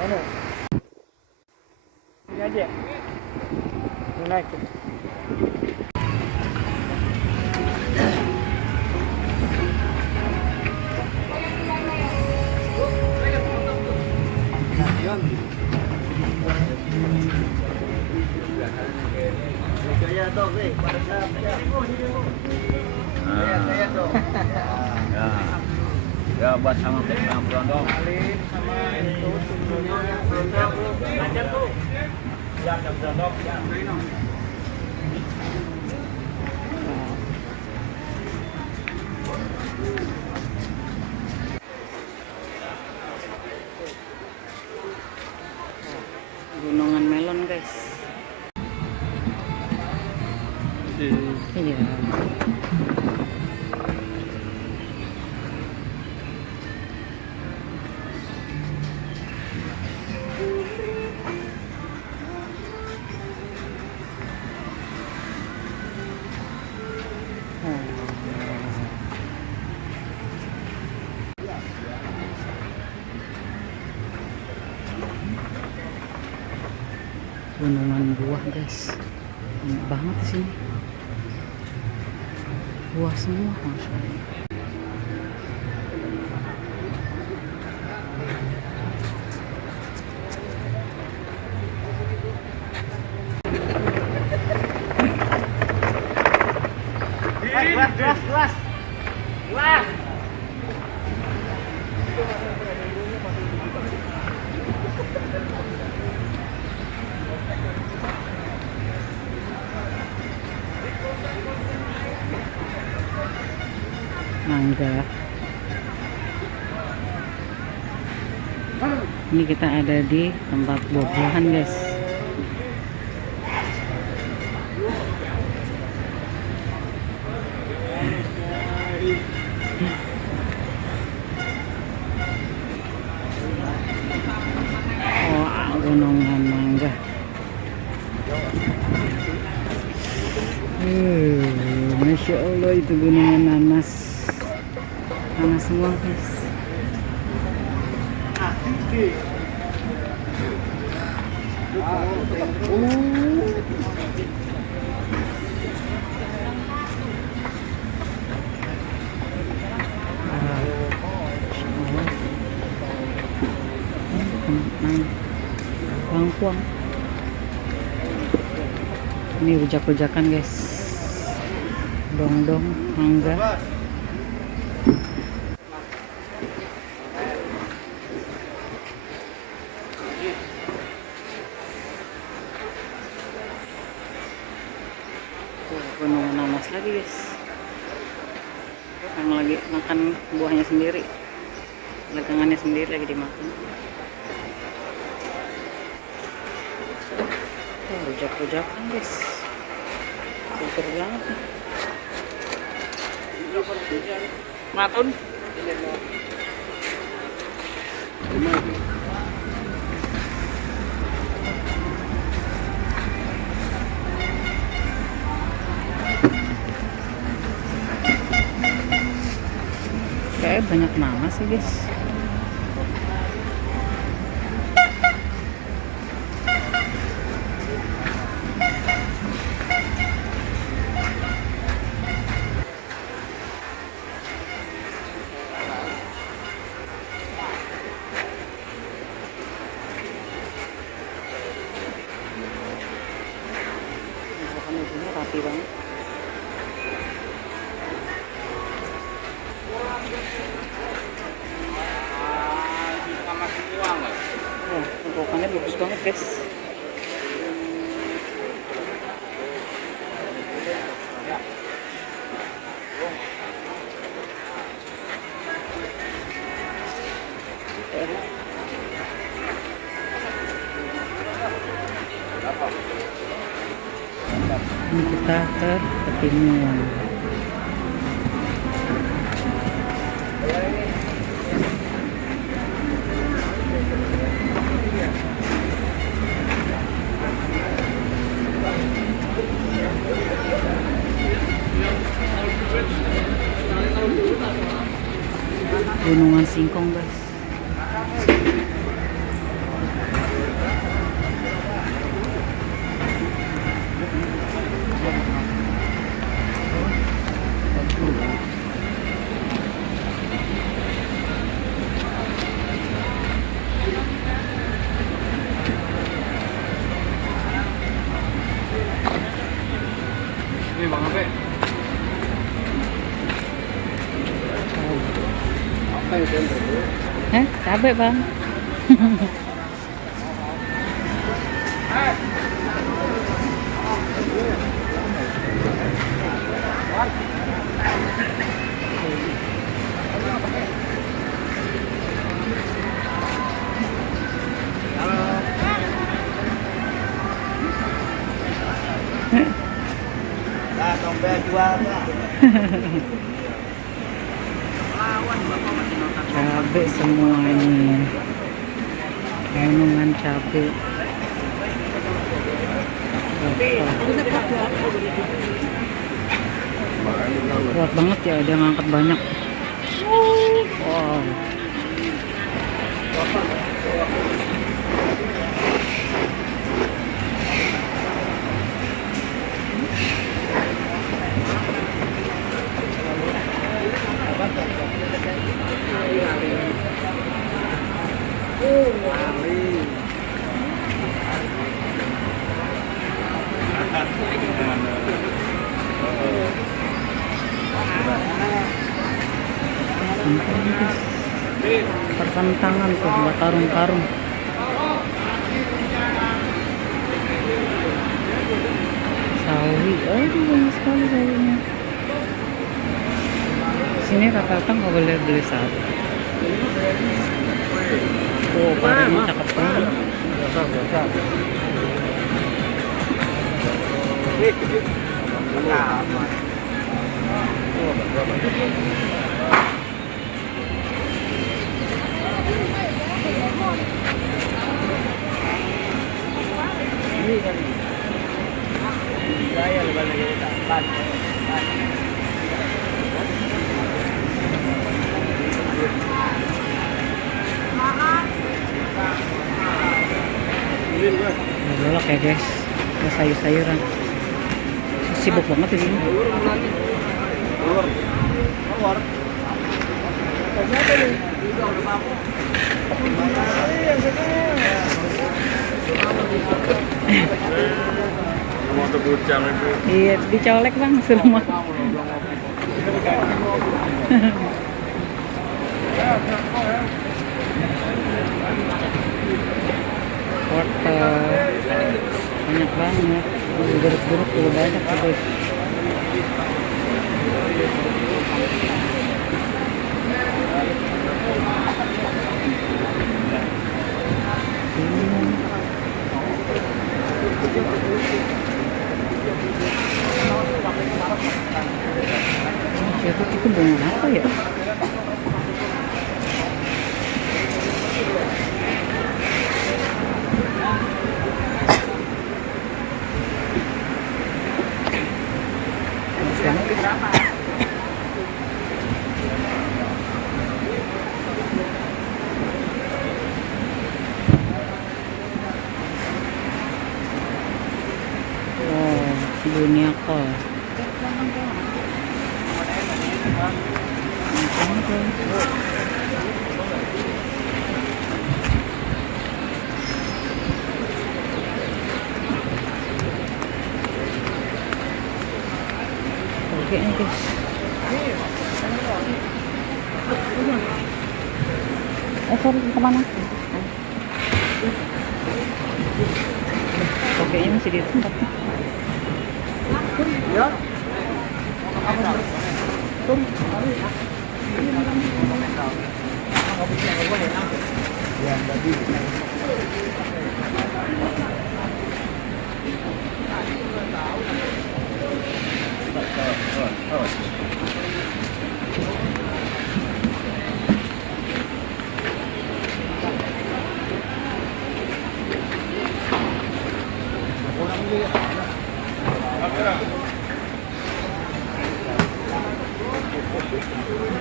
Ano? Ini aja. Ini naik. Ya buat sama berondong. Gunungan melon guys. Iya. Gunungan buah guys, banyak banget di sini. Buah semua, masya Allah. Kelas. Mangga. Ini kita ada di tempat buah-buahan guys. Oh, gunungan mangga. Masya Allah, itu gunungan nanas. Nanas semua guys. Bangkuang. Ini rujak-rujakan guys. Dong-dong, mangga. Gunungan nanas lagi guys. Yang lagi makan buahnya sendiri, legangannya sendiri lagi dimakan. Rujak-rujakan guys, seger banget nih. Matun. Kayak banyak nanas sih guys. Ini rapi banget. Tempokannya bagus banget guys. Ini kita ke Ketimuan. Gunungan Singkong guys. Cabe bang. Cabe semua ini. Gunungan cabe. Kuat banget ya, dia ngangkat banyak. Wow. Pertentangan tuh, buat karung-karung. Sawi, aduh banyak sekali sawinya. Sini rata-rata nggak boleh beli sawi. Oh, parahnya cakep banget. Bolak ya guys, ada sayur-sayuran. Sibuk banget di sini. Iya, dicolek bang, semua. Wortel banyak banget, jeruk-jeruk juga banyak guys. Itu bunga apa ya? Oh, dunia kol. Oke nih guys. Sorry, kemana? Oke, ini masih di tempat.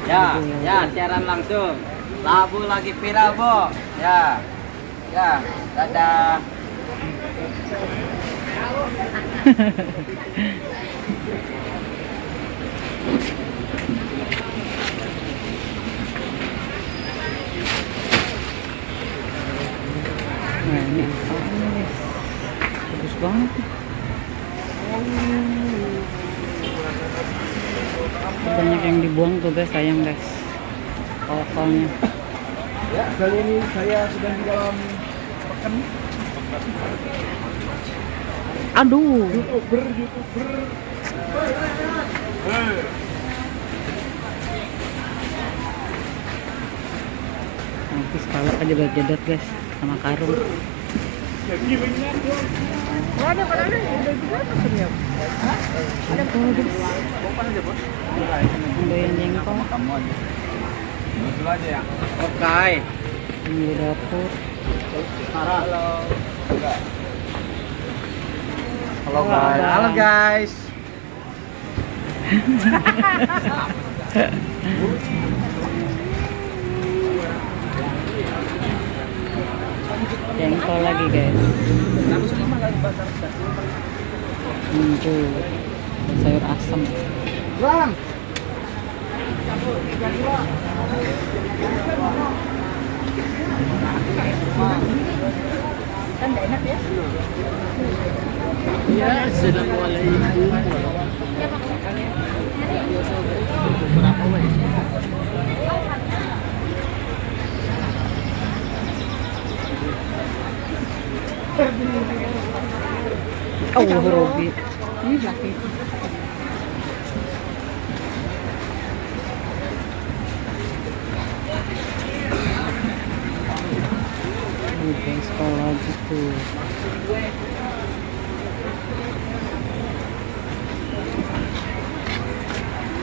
Ya. Ya, siaran langsung. Labu lagi viral, Bo. Ya. Ya, dadah. Nah, ini apaan nih? Bagus banget nih. Banyak yang dibuang tuh guys, sayang guys. Kolnya. Ya, kali ini saya sedang di dalam pekan Aduh. YouTuber. Nanti sekali aja juga jedot guys sama karung. Ada udah juga pesennya. Ada guys. Ada yang jengkol. Kamu aja. Betul aja ya. Oke. Ini di dapur. Halo. Halo, guys. Halo guys. Jengkol lagi guys. Tuh. Sayur asem. Bang. Kan enggak enak ya? Ya, assalamualaikum. Oh, Robi. Ini laki. Ini guys, sekolah gitu.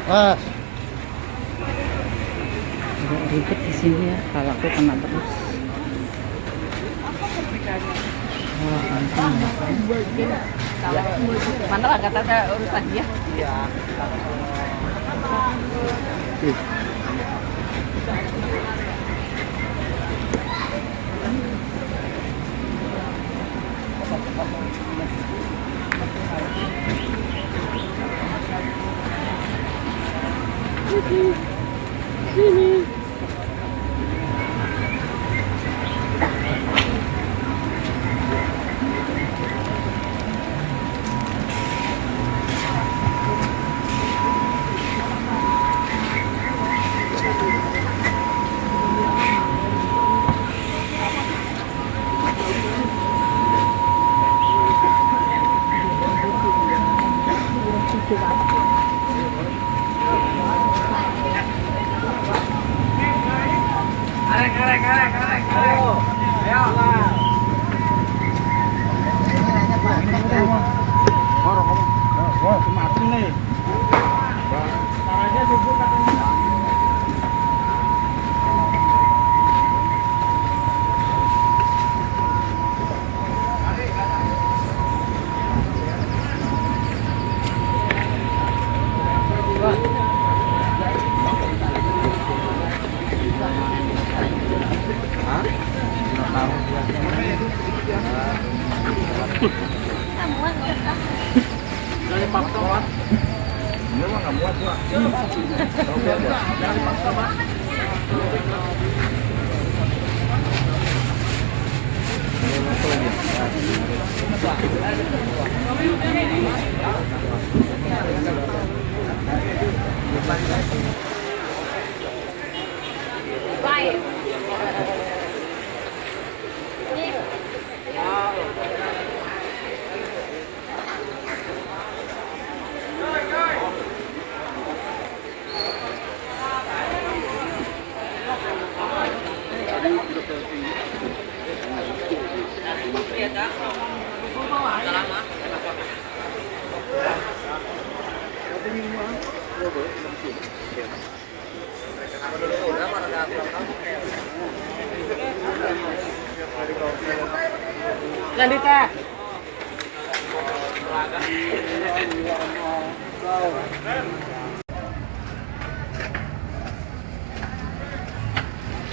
Ah, Agak ribet di sini ya, kalau aku kena terus. Wah, kantong ya. mana lah kata urusan dia? Iya. Wah, mati nih. Caranya sibuk katanya. Dari paksa, Pak. Dia mah nggak muat, Pak. Jangan dipaksa, Pak. Lanjutnya.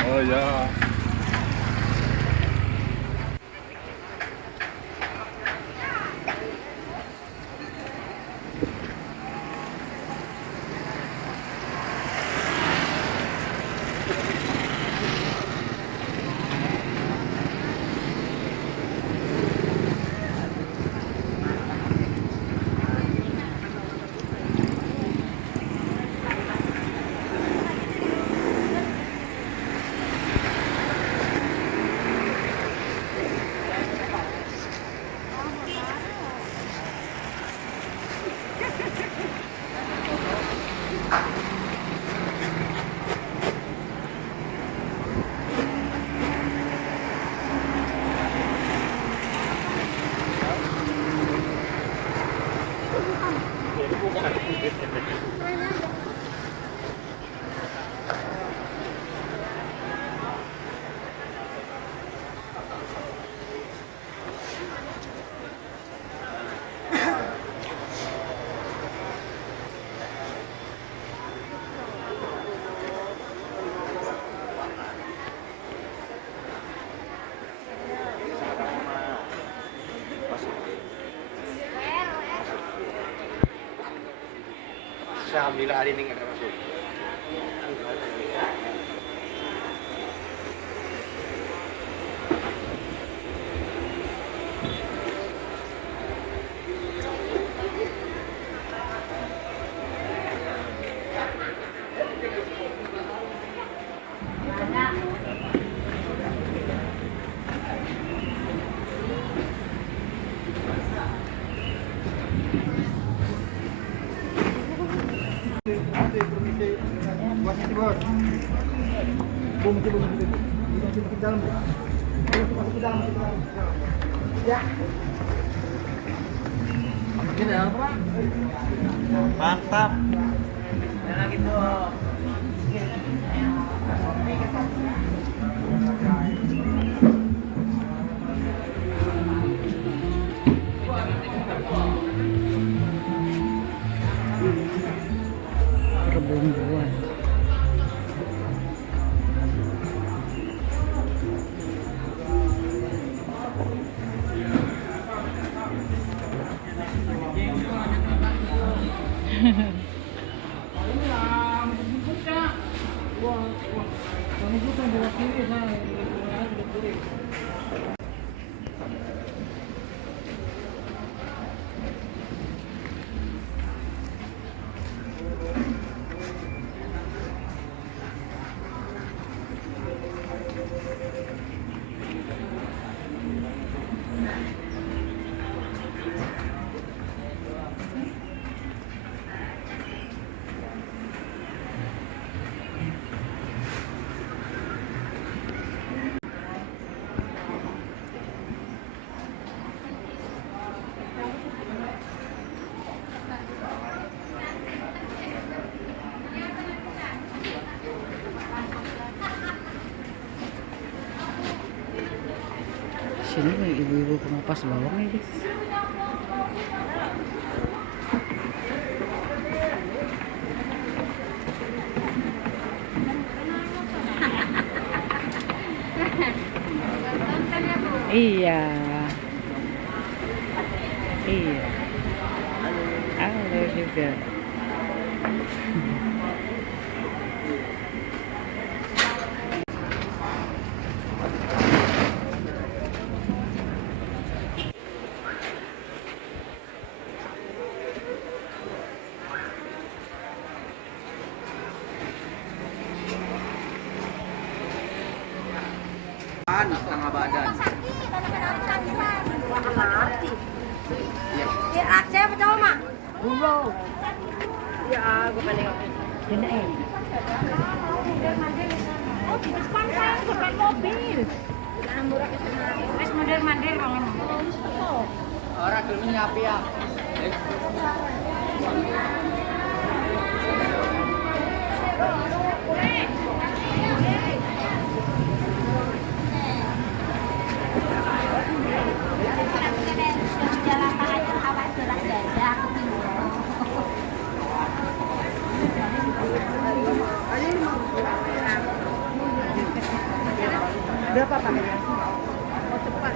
Oh ya. alhamdulillah hari ini nggak masuk. Mantap. Yang lagi tuh. Perbumbuan. Sini kayak ibu-ibu pengupas bawang ini. Iya. Iya. Halo juga. Setengah badan. Ya, Aceh apa Jawa, Mak? Ya, gue pengen Ini oh, di depan saya depan mobil. Wes mandir-mandir kalau Orang dulu nyapi ya. berapa pakainya? Oh, cepat.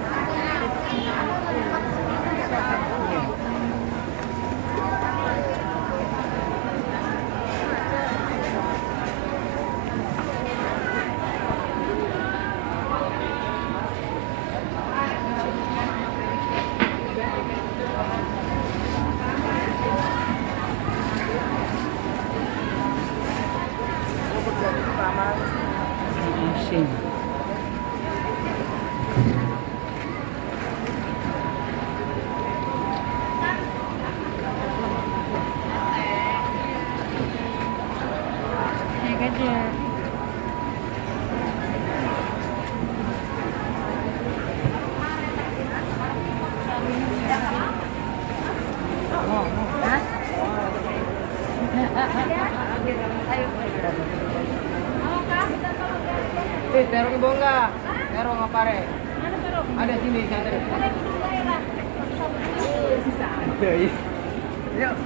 asin. Terong ibu enggak? Terong apa re? Ada sini saya tarik. Yuk.